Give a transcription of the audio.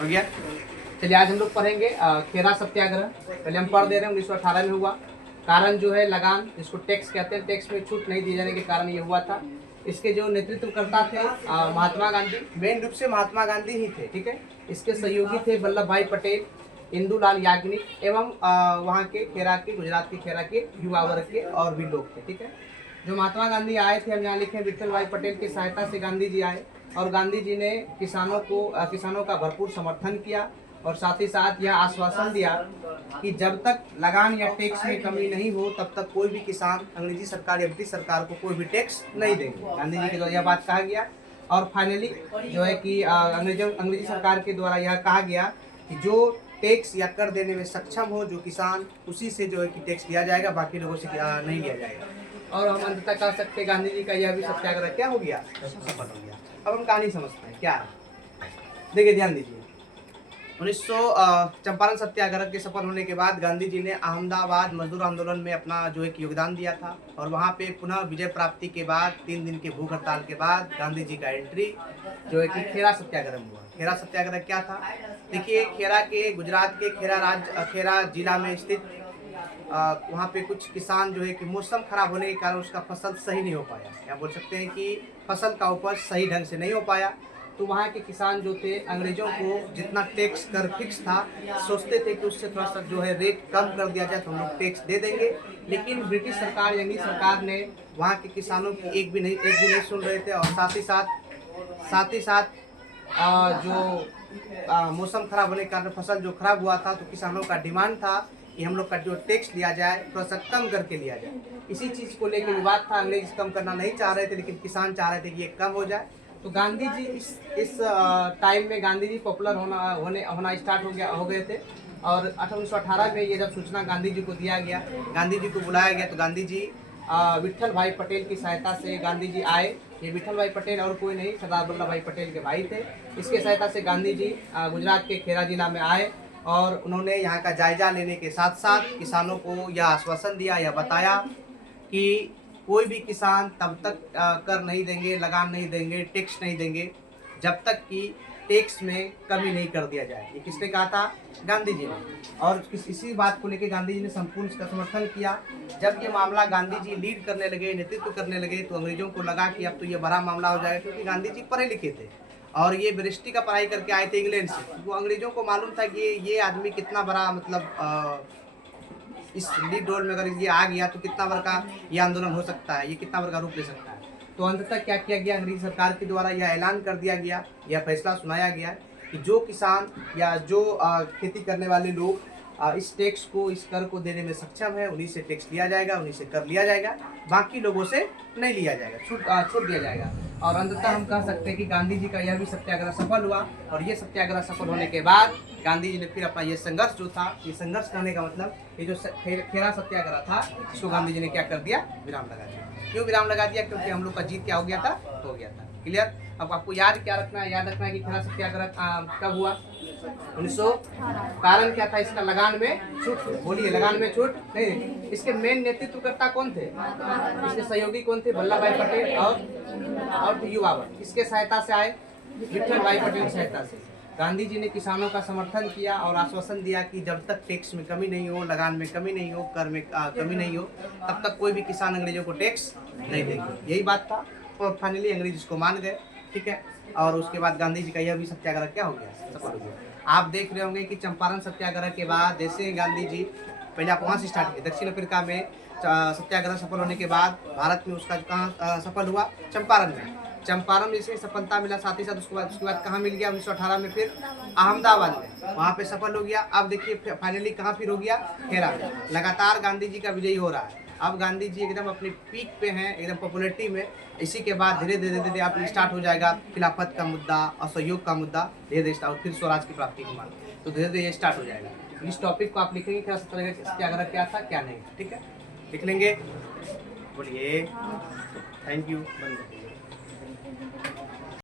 हो गया। चलिए आज हम लोग पढ़ेंगे खेरा सत्याग्रह। पहले हम पढ़ दे रहे हैं 1918 में हुआ। कारण जो है लगान, इसको टैक्स कहते हैं। टैक्स में छूट नहीं दिए जाने के कारण ये हुआ था। इसके जो नेतृत्वकर्ता थे महात्मा गांधी, मेन रूप से महात्मा गांधी ही थे, ठीक है। इसके सहयोगी थे वल्लभ भाई पटेल, इंदुलाल याग्निक एवं वहाँ के खेरा के, गुजरात के खेरा के युवा वर्ग के और भी लोग थे, ठीक है। जो महात्मा गांधी आए थे, हम यहाँ लिखे विठल भाई पटेल की सहायता से गांधी जी आए और गांधी जी ने किसानों का भरपूर समर्थन किया और साथ ही साथ यह आश्वासन दिया कि जब तक लगान या टैक्स में कमी नहीं हो तब तक कोई भी किसान अंग्रेजी सरकार या ब्रिटिश सरकार को कोई भी टैक्स नहीं देंगे। गांधी जी के द्वारा यह बात कहा गया और फाइनली जो है कि अंग्रेजी सरकार के द्वारा यह कहा गया कि जो टैक्स या कर देने में सक्षम हो जो किसान, उसी से जो है कि टैक्स लिया जाएगा, बाकी लोगों से नहीं लिया जाएगा। और हम अंततः कह सकते हैं गांधी जी का यह भी सत्याग्रह क्या हो गया, सफल हो गया। अब हम कहानी समझते हैं क्या है। देखिए ध्यान दीजिए, 1900 चंपारण सत्याग्रह के सफल होने के बाद गांधी जी ने अहमदाबाद मजदूर आंदोलन में अपना जो है कि योगदान दिया था और वहाँ पे पुनः विजय प्राप्ति के बाद 3 दिन के भूख हड़ताल के बाद गांधी जी का एंट्री जो है कि खेरा सत्याग्रह में हुआ। खेरा सत्याग्रह क्या था? देखिए, खेरा के गुजरात के खेरा जिला में स्थित वहाँ पे कुछ किसान जो है कि मौसम खराब होने के कारण उसका फसल सही नहीं हो पाया, या बोल सकते हैं कि फसल का उपज सही ढंग से नहीं हो पाया। तो वहाँ के किसान जो थे, अंग्रेजों को जितना टैक्स कर फिक्स था, सोचते थे कि उससे थोड़ा सा जो है रेट कम कर दिया जाए तो हम लोग टैक्स दे देंगे। लेकिन ब्रिटिश सरकार यानी सरकार ने वहाँ के किसानों की एक भी नहीं सुन रहे थे और साथ ही साथ जो मौसम खराब होने के कारण फसल जो खराब हुआ था, तो किसानों का डिमांड था कि हम लोग का जो टैक्स लिया जाए थोड़ा सा कम करके लिया जाए। इसी चीज़ को लेकर विवाद था। अंग्रेज कम करना नहीं चाह रहे थे, लेकिन किसान चाह रहे थे कि ये कम हो जाए। तो गांधी जी इस टाइम में गांधी जी पॉपुलर होना स्टार्ट हो गए थे और 1918 में ये जब सूचना गांधी जी को दिया गया, गांधी जी को बुलाया गया, तो गांधी जी विठल भाई पटेल की सहायता से गांधी जी आए। ये विठल भाई पटेल और कोई नहीं, सरदार वल्लभ भाई पटेल के भाई थे। इसके सहायता से गांधी जी गुजरात के खेरा जिला में आए और उन्होंने यहाँ का जायजा लेने के साथ साथ किसानों को यह आश्वासन दिया, यह बताया कि कोई भी किसान तब तक कर नहीं देंगे, लगान नहीं देंगे, टैक्स नहीं देंगे जब तक कि टैक्स में कमी नहीं कर दिया जाए। ये किसने कहा था? गांधी जी ने। और इसी बात को लेकर गांधी जी ने संपूर्ण इसका समर्थन किया। जब ये मामला गांधी जी लीड करने लगे, नेतृत्व करने लगे, तो अंग्रेजों को लगा कि अब तो ये बड़ा मामला हो जाएगा, क्योंकि गांधी जी पढ़े लिखे थे और ये बैरिस्ट्री का पढ़ाई करके आए थे इंग्लैंड से। वो अंग्रेजों को मालूम था कि ये आदमी कितना बड़ा, मतलब इस लीड रोल में अगर ये आ गया तो कितना बड़ा का ये आंदोलन हो सकता है, ये कितना बड़ा रूप ले सकता है। तो अंततः क्या किया गया, अंग्रेजी सरकार के द्वारा यह ऐलान कर दिया गया, यह फैसला सुनाया गया कि जो किसान या जो खेती करने वाले लोग इस टैक्स को, इस कर को देने में सक्षम है, उन्हीं से टैक्स लिया जाएगा, उन्हीं से कर लिया जाएगा, बाकी लोगों से नहीं लिया जाएगा, छूट दिया जाएगा। और अंततः हम कह सकते हैं कि गांधी जी का यह भी सत्याग्रह सफल हुआ और ये सत्याग्रह सफल होने के बाद गांधी जी ने फिर अपना ये संघर्ष जो था, ये संघर्ष करने का मतलब ये जो खेरा सत्याग्रह था, इसको गांधी जी ने क्या कर दिया, विराम लगा दिया। क्यों विराम लगा दिया? क्योंकि हम लोग का जीत क्या हो गया था, हो गया था। क्लियर? अब आपको याद रखना है कि खेरा सत्याग्रह कब हुआ? 1900। कारण क्या था इसका? लगान में छूट। बोलिए, लगान में छूट नहीं। इसके मेन नेतृत्वकर्ता कौन थे? इसके सहयोगी कौन थे? वल्लभ भाई पटेल और युवा वर्ग। इसके सहायता से आए, विठल भाई पटेल की सहायता से। गांधी जी ने किसानों का समर्थन किया और आश्वासन दिया कि जब तक टैक्स में कमी नहीं हो, लगान में कमी नहीं हो, कर में कमी नहीं हो, तब तक कोई भी किसान अंग्रेजों को टैक्स नहीं देंगे। यही बात था और फाइनली अंग्रेज इसको मान गए, ठीक है। और उसके बाद गांधी जी का यह भी सत्याग्रह क्या हो गया, सफल हो गया। आप देख रहे होंगे कि चंपारण सत्याग्रह के बाद जैसे गांधी जी पहले आप वहाँ से स्टार्ट किए, दक्षिण अफ्रीका में सत्याग्रह सफल होने के बाद भारत में उसका कहाँ सफल हुआ? चंपारण में। चंपारण में इसे सफलता मिला, साथ ही साथ उसके बाद कहाँ मिल गया? 1918 में फिर अहमदाबाद में, वहाँ पे सफल हो गया। अब देखिए फाइनली कहाँ फिर हो गया? खेरा में। लगातार गांधी जी का विजयी हो रहा है। अब गांधी जी एकदम अपने पीक पे हैं, एकदम पॉपुलरिटी में। इसी के बाद धीरे धीरे आप स्टार्ट हो जाएगा खिलाफत का मुद्दा, असहयोग का मुद्दा, धीरे धीरे स्टार्ट, फिर स्वराज की प्राप्ति की मांग, तो धीरे धीरे ये स्टार्ट हो जाएगा। इस टॉपिक को आप लिखेंगे कि सत्याग्रह क्या था, क्या नहीं, ठीक है, लिख लेंगे। बोलिए थैंक यू।